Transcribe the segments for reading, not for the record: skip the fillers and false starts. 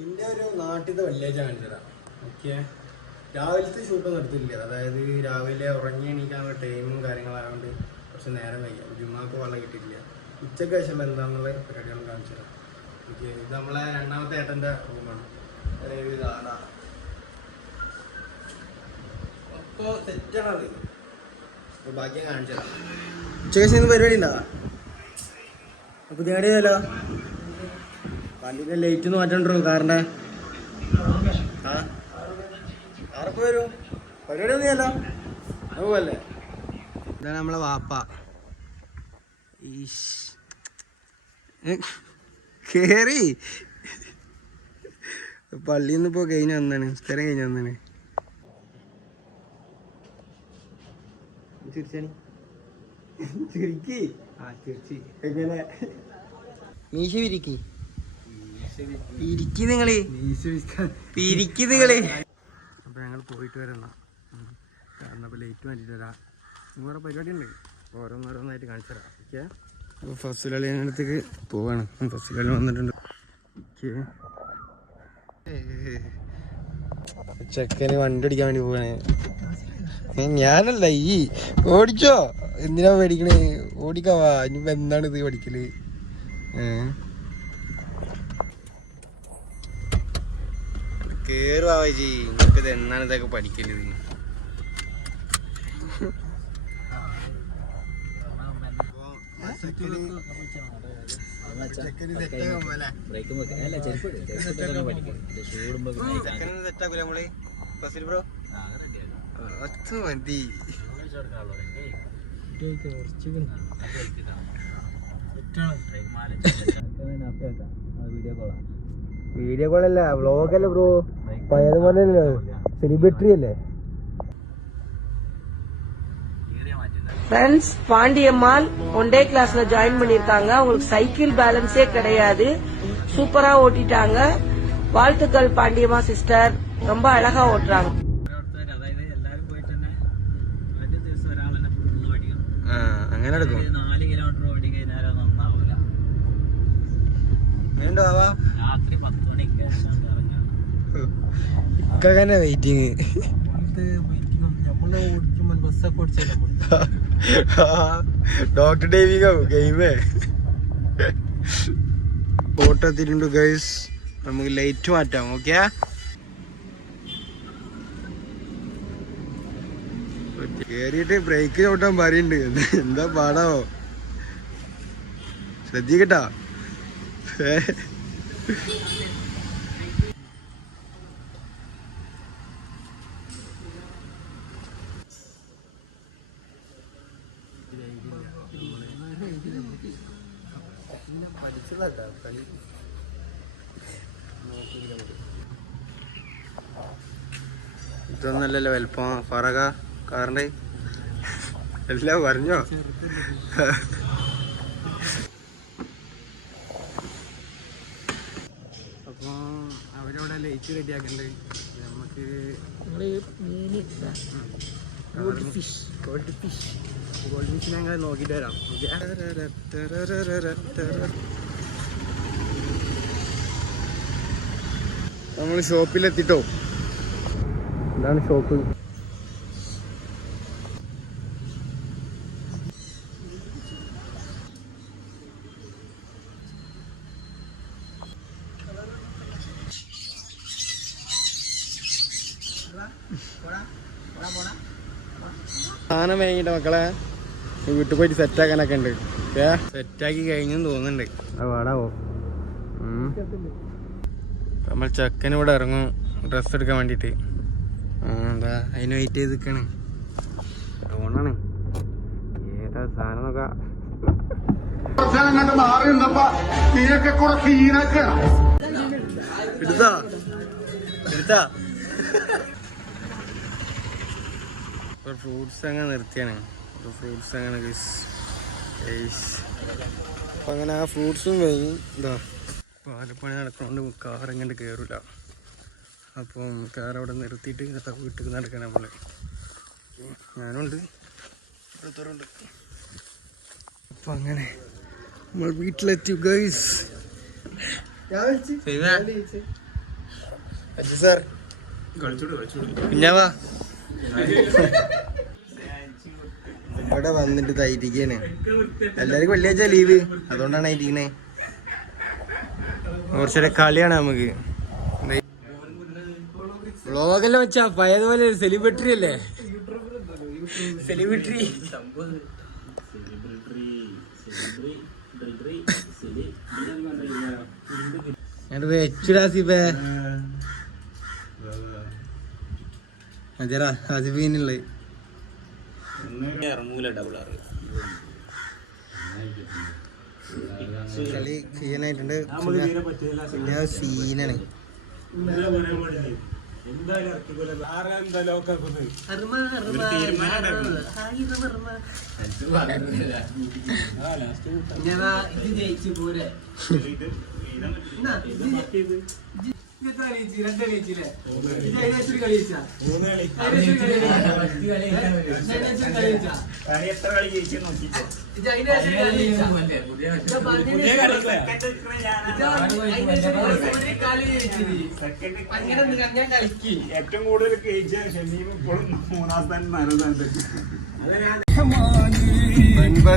എൻ്റെ ഒരു നാട്ടിലത്തെ വെള്ളിയാഴ്ച കാണിച്ചതാ. ഓക്കെ, രാവിലത്തെ ഷൂട്ടൊന്നും എടുത്തില്ല. അതായത് രാവിലെ ഉറങ്ങി എണീക്കാനുള്ള ടൈമും കാര്യങ്ങളായതുകൊണ്ട് കുറച്ച് നേരം കഴിയാം. ജുമ്മാക്ക് വെള്ളം കിട്ടിയിട്ടില്ല. ഉച്ചയ്ക്ക് ശേഷം എന്താണെന്നുള്ള പരിപാടികൾ കാണിച്ചു തരാം. ഓക്കെ, ഇത് നമ്മളെ രണ്ടാമത്തെ ഏട്ടൻ്റെ റൂമാണ്. ഇതാണ് അപ്പോൾ സെറ്റാണത്. ബാക്കി കാണിച്ചു തരാം. ഉച്ചയ്ക്ക് ശേഷം പരിപാടി ഉണ്ടാകാം. പുതിയ കടയല്ലോ പള്ളിൻ്റെ ലൈറ്റ് ഒന്ന് മാറ്റണ്ടോ കാറിൻ്റെ? ആ ആറപ്പോൾ വരും. പരിപാടി ഒന്നും ചെയ്യല്ലോ, അതുപോലെ. ഇതാണ് നമ്മളെ വാപ്പ. കേറി പള്ളിയിൽ നിന്ന് ഇപ്പോൾ കഴിഞ്ഞ് വന്നാണ്, സ്ഥലം കഴിഞ്ഞ് വന്നാണ്. ചിരിച്ചാണി ചിരിക്കി. ആ ചിരിച്ചി എങ്ങനെ മീശ വിരിക്കി ഇരിക്കി നിങ്ങള് ഇരിക്കി നിങ്ങള്. അപ്പോൾ ഞങ്ങൾ പോയിട്ട് വരണം. കാരണം അപ്പോൾ ലേറ്റ് മാറ്റിട്ട് വരാം. വേറെ പരിപാടി ഉണ്ട്, ഓരോന്നോരോന്നായിട്ട് കാണിച്ചു തരാം. ഓക്കെ, അപ്പോൾ ഫസ്റ്റിലെ അടുത്തേക്ക് പോവാണ്. ഫസ്റ്റിലെ വന്നിട്ടുണ്ട്. ചെക്കന് വണ്ടി അടിക്കാൻ വേണ്ടി പോവാണ്. ഞാനല്ല, ഈ ഓടിച്ചോ, എന്തിനാ പേടിക്കണേ? ഓടിക്കാവാ. ഇനിയിപ്പോൾ എന്താണ് ഇത് പഠിക്കല്? കേറുവാ ചേച്ചി. ഇനിയിപ്പോൾ ഇത് എന്നാണ് ഇതൊക്കെ പഠിക്കല്? സെറ്റാക്കൂല നമ്മള് ഫസിൽ ബ്രോ? അത് മതി. വീഡിയോ കോളല്ല, വ്ളോഗല്ലേ ബ്രോ. പഴയതുപോലെ അല്ലല്ലോ, സെലിബ്രിറ്റി അല്ലേ. ஃப்ரெண்ட்ஸ், பாண்டியம்மாள் ஒன்டே கிளாஸ்ல ஜாயின் பண்ணிருக்காங்க. அவங்களுக்கு சைக்கிள் பேலன்ஸே கிடையாது, சூப்பரா ஓட்டிட்டாங்க. வாழ்த்துக்கள் பாண்டியம்மா சிஸ்டர், ரொம்ப அழகா ஓட்டுறாங்க. അങ്ങനെ എടുക്കും. 4 കിലോമീറ്റർ ഓടി കഴിഞ്ഞാൽ നന്നാവൂല. രാത്രി 10 മണിക്ക് ശേഷം വെയിറ്റിങ്. ഡോക്ടർ ഡേവിംഗ് ഗെയിമേ. ഫോട്ടോ എത്തിയിട്ടുണ്ട് ഗൈസ്. നമുക്ക് ലൈറ്റ് മാറ്റാം. ഓക്കെ, കേറിയിട്ട് ബ്രേക്ക് ചവിട്ടാൻ പറയുന്നുണ്ട്. എന്താ പാടാവോ, ശ്രദ്ധിക്കട്ടാ. ഇതൊന്നല്ലല്ലോ വലുപ്പം ഫറക കാറിൻ്റെ എല്ലാം പറഞ്ഞോ. അപ്പോൾ അവരവിടെ ലൈറ്റ് റെഡിയാക്കണ്ട്. നമുക്ക് ഗോൾഡ് ഫിഷ് ഞങ്ങൾ നോക്കിയിട്ട് വരാം. നമ്മൾ ഷോപ്പിലെത്തിട്ടോ. ഇതാണ് ഷോപ്പ്. സാധനം വാങ്ങിയിട്ട് മക്കളെ വീട്ടിൽ പോയിട്ട് സെറ്റാക്കാനൊക്കെ ഉണ്ട്. സെറ്റാക്കി കഴിഞ്ഞെന്ന് തോന്നുന്നുണ്ട്. അത് വാടാവോ. നമ്മൾ ചെക്കന് ഇവിടെ ഇറങ്ങും ഡ്രസ്സ് എടുക്കാൻ വേണ്ടിയിട്ട്. എന്താ അതിന് വെയിറ്റ് ചെയ്ത് നിൽക്കാണ്. ഓണാണ്. ഏതാ സാധനം നോക്കാം. എടുത്താ എടുത്താ ഫ്രൂട്ട്സ് അങ്ങനെ നിർത്തിയാണ്. ഫ്രൂട്ട്സ് അങ്ങനെ അപ്പം അങ്ങനെ ആ ഫ്രൂട്ട്സും കഴിഞ്ഞ് ഇതാ പാലപ്പണി നടക്കണോണ്ട് കാർ എങ്ങനെ കയറില്ല. അപ്പം കാർ അവിടെ നിർത്തിയിട്ട് വീട്ടിൽ നടക്കണം നമ്മൾ. ഞാനുണ്ട്, ഇവിടുത്തോറുണ്ട്. അപ്പം അങ്ങനെ നമ്മൾ വീട്ടിലെത്തി ഗൈസ്. സാർ കുഞ്ഞാവാ ഇവിടെ വന്നിട്ട് തൈരിക്കാണ്. എല്ലാവർക്കും വെള്ളിയാഴ്ച ലീവ്, അതുകൊണ്ടാണ് ഇരിക്കണേ. കുറച്ചൊരു കളിയാണ് നമുക്ക്. വ്ളോഗെല്ലാം വെച്ചാ പഴയതുപോലെ സെലിബ്രിറ്റി അല്ലേ? സെലിബ്രിറ്റി വെച്ചുടാസിപ്പേ അജറാ ആസിഫീനുള്ളത് ഇറങ്ങൂല ഡബിളാറ് കളി സീനായിട്ടുണ്ട്. സീനാണ്. ഏറ്റവും കൂടുതൽ മൂന്നാം സ്ഥാനം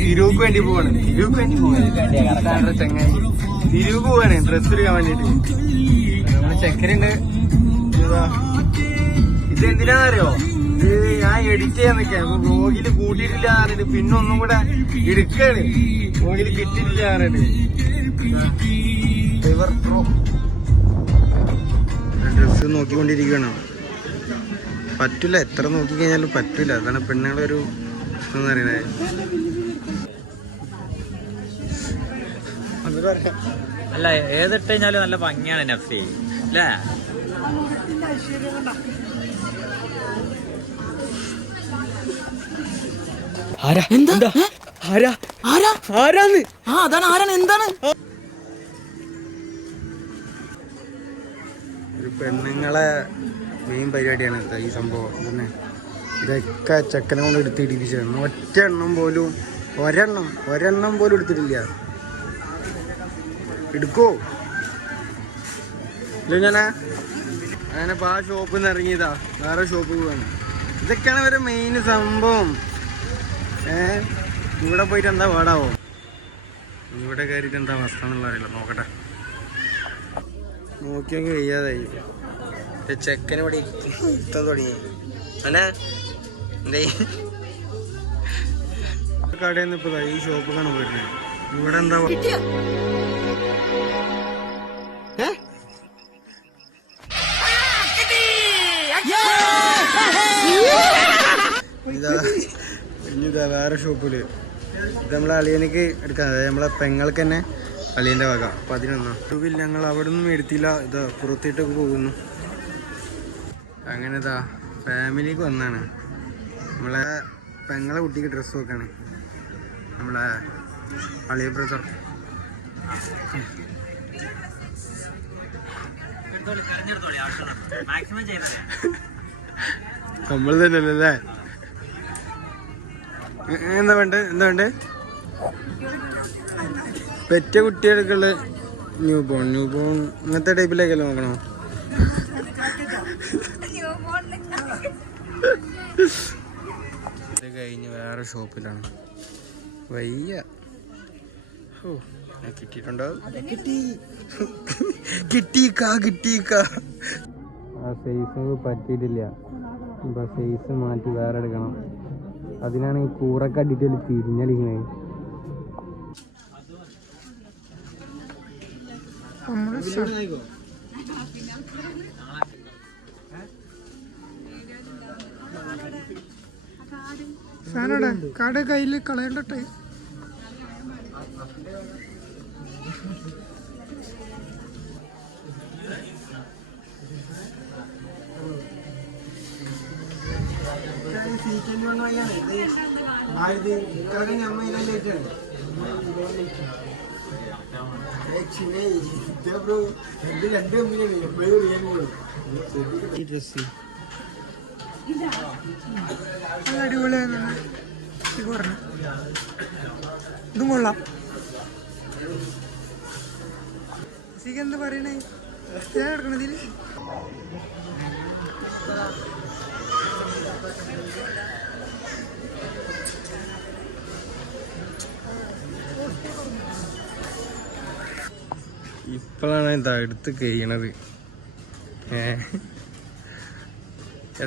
തിരുവുക്ക് വേണ്ടി പോവാണ്. ചങ്ങായി തിരുവുക്ക് പോവാണ് ഡ്രസ് എടുക്കാൻ വേണ്ടിട്ട്. നമ്മള് ചെക്കനുണ്ട്. ഇത് എന്തിനാണെന്നറിയോ? ഇത് ഞാൻ എഡിറ്റ് ചെയ്യാൻ നിൽക്കാം. വ്ളോഗില് കൂട്ടിയിട്ടില്ല പറഞ്ഞിട്ട് പിന്നെ ഒന്നും കൂടെ എടുക്കാണ്. വ്ളോഗില് കിട്ടിയിട്ടില്ല പറഞ്ഞിട്ട് ഡ്രസ് നോക്കിക്കൊണ്ടിരിക്കുകയാണ്. പറ്റൂല, എത്ര നോക്കിക്കഴിഞ്ഞാലും പറ്റൂല. അതാണ് പെണ്ണുങ്ങളൊരു എന്ന് പറയുന്നത്. അല്ല ഏതിട്ട് കഴിഞ്ഞാലും നല്ല ഭംഗിയാണ് നഫ്സി അല്ലേ? ഒരു പെണ്ണുങ്ങളെ മെയിൻ പരിപാടിയാണ് ഈ സംഭവം. പിന്നെ ഇതൊക്കെ ചെക്കനെ കൊണ്ട് എടുത്ത് ഇടിപ്പിച്ചാണ്. ഒരെണ്ണം പോലും എടുത്തിട്ടില്ല. എടുക്കോ ഇല്ല? ഞാനിപ്പോ ആ ഷോപ്പിൽ നിന്ന് ഇറങ്ങിയതാ, വേറെ ഷോപ്പ് പോവാണ്. ഇതൊക്കെയാണ് ഇവരെ മെയിൻ സംഭവം. ഇവിടെ പോയിട്ട് എന്താ പാടാവോ? ഇവിടെ കയറിയിട്ട് എന്താ അവസ്ഥ എന്നുള്ള അറിയില്ല. നോക്കട്ടെ. നോക്കിയൊക്കെ വയ്യാതായി. ചെക്കന് ഇവിടെ ഇഷ്ടം തുടങ്ങി. അല്ലേ എന്തേ കടയിൽ നിന്ന് ഇപ്പൊ ഈ ഷോപ്പിലാണ് പോയിരുന്നത്. ഇവിടെ എന്താ ഇതാ വേറെ ഷോപ്പില്. ഇത് നമ്മളെ അളിയനക്ക് എടുക്കാം. അതായത് നമ്മളെ പെങ്ങൾക്ക് തന്നെ അളിയന്റെ വക. അപ്പൊ അതിനൊന്നും ഞങ്ങൾ അവിടെ ഒന്നും എടുത്തില്ല. ഇതാ പുറത്തേട്ടൊക്കെ പോകുന്നു. അങ്ങനെ ഇതാ ഫാമിലിക്ക് വന്നാണ്. നമ്മളെ പെങ്ങളെ കുട്ടിക്ക് ഡ്രസ്സ് നോക്കാണ് നമ്മളെ അളിയ ബ്രദർ. നമ്മൾ തന്നെയല്ലേ? എന്താ വേണ്ട പെറ്റ കുട്ടികൾക്കുള്ള ന്യൂ ബോൺ ഇങ്ങനത്തെ ടൈപ്പിലേക്കല്ലേ നോക്കണോ? ഇത് കഴിഞ്ഞ് വേറെ ഷോപ്പിലാണ്. വയ്യ. ഓ കിട്ടിയിട്ടുണ്ടാവും. കിട്ടിക്ക. ആ സൈസ് പറ്റിയിട്ടില്ല. ഇപ്പൊ സൈസ് മാറ്റി വേറെ എടുക്കണം. അതിനാണ് ഈ കൂറൊക്കെ അടിയിട്ട് തിരിഞ്ഞടിക്കണേ. കട കയ്യിൽ കളയണ്ടട്ടെ. അടിപൊളിയാണ്. ഇതും കൊള്ളാം. എന്താ പറയണേ? ഇപ്പോഴാണ് ഇതാ എടുത്ത് കഴിയണത്.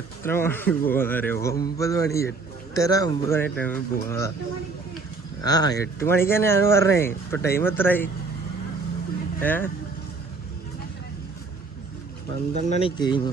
എത്ര മണിക്ക് പോകുന്നറിയോ? 9 മണി, 8:30, 9 മണി ടൈമിൽ പോകുന്നതാ. 8 മണിക്ക് തന്നെയാണ് പറഞ്ഞേ. ഇപ്പൊ ടൈം എത്രയായി? 12 മണി കഴിഞ്ഞു.